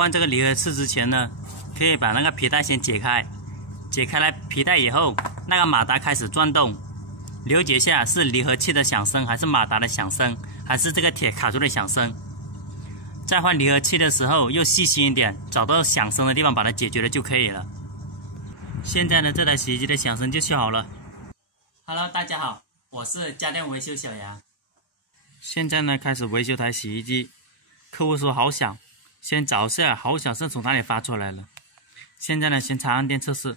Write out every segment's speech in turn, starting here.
换这个离合器之前呢，可以把那个皮带先解开，解开了皮带以后，那个马达开始转动，了解一下是离合器的响声，还是马达的响声，还是这个铁卡住的响声。在换离合器的时候，又细心一点，找到响声的地方把它解决了就可以了。现在呢，这台洗衣机的响声就修好了。Hello， 大家好，我是家电维修小杨。现在呢，开始维修台洗衣机。客户说好响，先找一下好响是从哪里发出来了。现在呢，先插按电测试。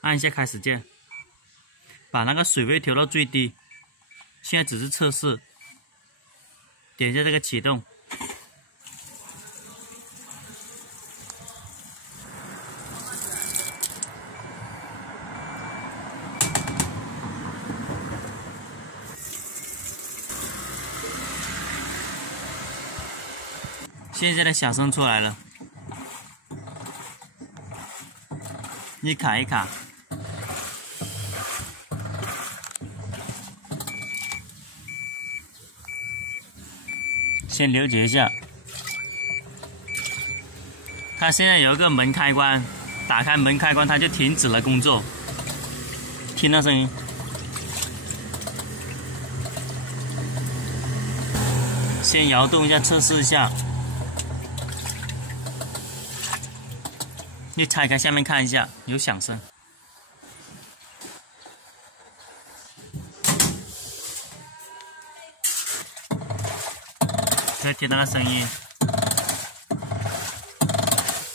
按一下开始键，把那个水位调到最低。现在只是测试，点一下这个启动。现在的响声出来了，一卡一卡。先了解一下，它现在有一个门开关，打开门开关它就停止了工作，听到声音。先摇动一下测试一下。你拆开下面看一下，有响声。可以听到那声音。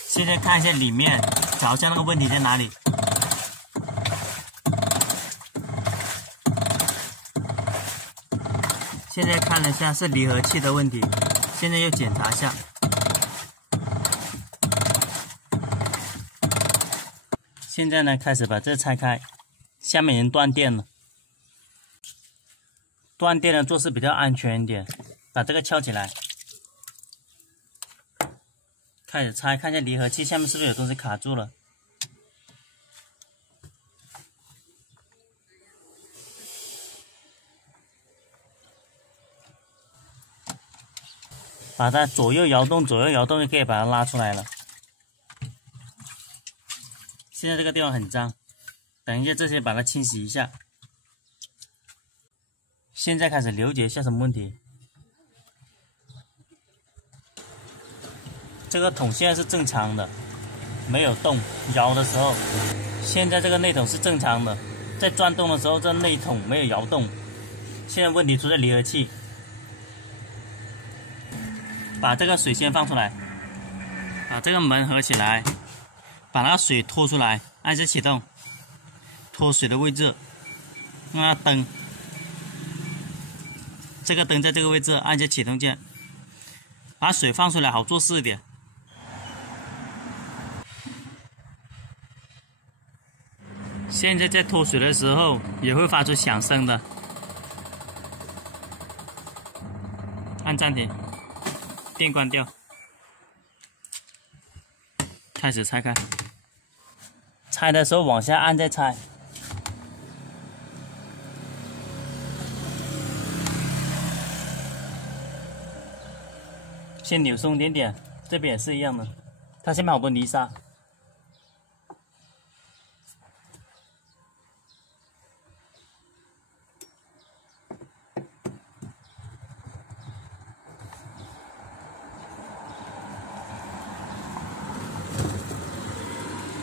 现在看一下里面，找一下那个问题在哪里。现在看了一下是离合器的问题，现在又检查一下。现在呢，开始把这拆开，下面已经断电了。断电了做事比较安全一点，把这个翘起来，开始拆，看一下离合器下面是不是有东西卡住了。把它左右摇动，左右摇动就可以把它拉出来了。现在这个地方很脏，等一下这些把它清洗一下。现在开始了解一下什么问题。这个桶现在是正常的，没有动，摇的时候，现在这个内桶是正常的，在转动的时候这内桶没有摇动。现在问题出在离合器。把这个水先放出来，把这个门合起来。把那个水拖出来，按下启动，拖水的位置，用那灯，这个灯在这个位置，按下启动键，把水放出来，好做事一点。现在在拖水的时候也会发出响声的，按暂停，电关掉，开始拆开。拆的时候往下按再拆。先扭松一点点，这边也是一样的，它下面好多泥沙。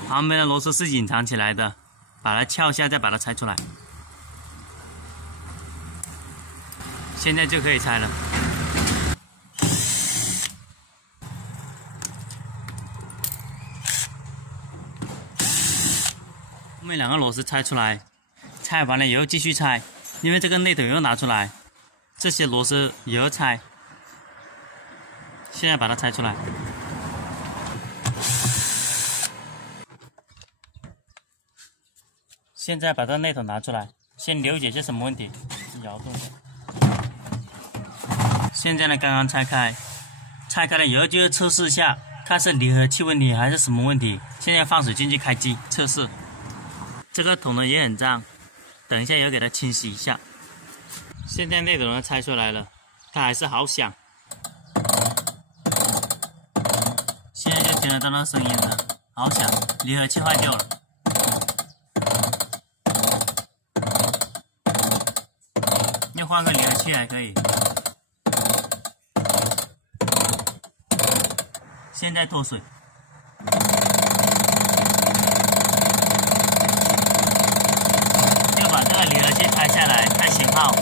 旁边的螺丝是隐藏起来的，把它撬下，再把它拆出来。现在就可以拆了。后面两个螺丝拆出来，拆完了以后继续拆，因为这个内斗又拿出来，这些螺丝也要拆。现在把它拆出来。现在把这内斗拿出来，先了解是什么问题，摇动一下。现在呢，刚刚拆开，拆开了以后就要测试一下，看是离合器问题还是什么问题。现在放水进去开机测试。这个桶呢也很脏，等一下也要给它清洗一下。现在内容呢拆出来了，它还是好响。现在就听得到那声音了，好响，离合器坏掉了。要换个离合器还可以。现在脱水。就把这个离合器拆下来看型号。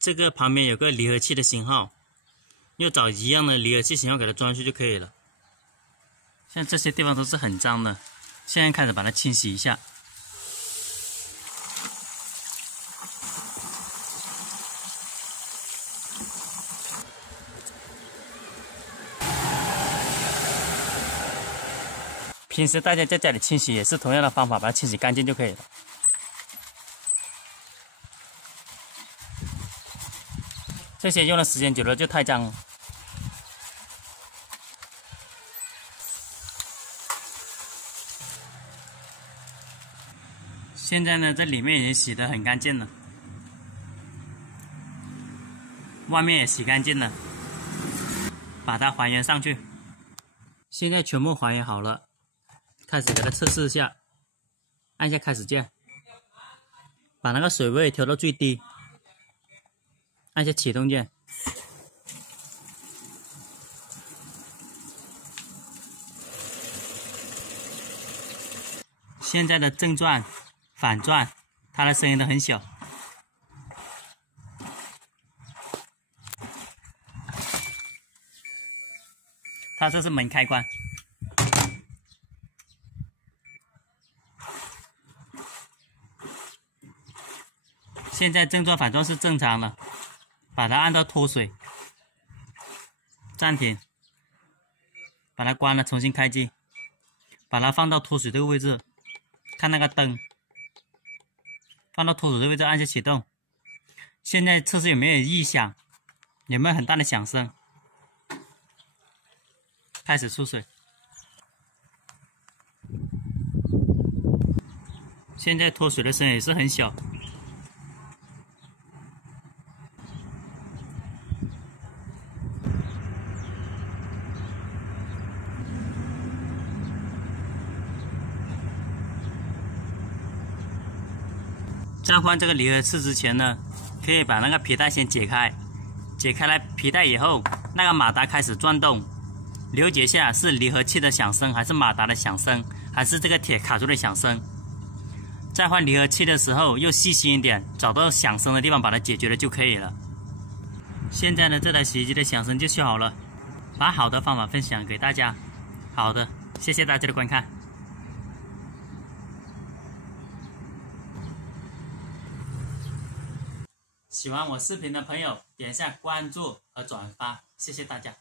这个旁边有个离合器的型号，要找一样的离合器型号给它装上去就可以了。像这些地方都是很脏的，现在开始把它清洗一下。平时大家在家里清洗也是同样的方法，把它清洗干净就可以了。这些用的时间久了就太脏了。现在呢，这里面也洗得很干净了，外面也洗干净了，把它还原上去。现在全部还原好了。开始给它测试一下，按下开始键，把那个水位调到最低，按下启动键，现在的正转、反转，它的声音都很小。它这是门开关。现在正转反转是正常的，把它按到脱水，暂停，把它关了，重新开机，把它放到脱水这个位置，看那个灯，放到脱水这个位置，按下启动。现在测试有没有异响，有没有很大的响声，开始出水。现在脱水的声音也是很小。在换这个离合器之前呢，可以把那个皮带先解开，解开了皮带以后，那个马达开始转动，了解一下是离合器的响声，还是马达的响声，还是这个铁卡住的响声。在换离合器的时候，又细心一点，找到响声的地方把它解决了就可以了。现在呢，这台洗衣机的响声就修好了，把好的方法分享给大家。好的，谢谢大家的观看。喜欢我视频的朋友，点一下关注和转发，谢谢大家。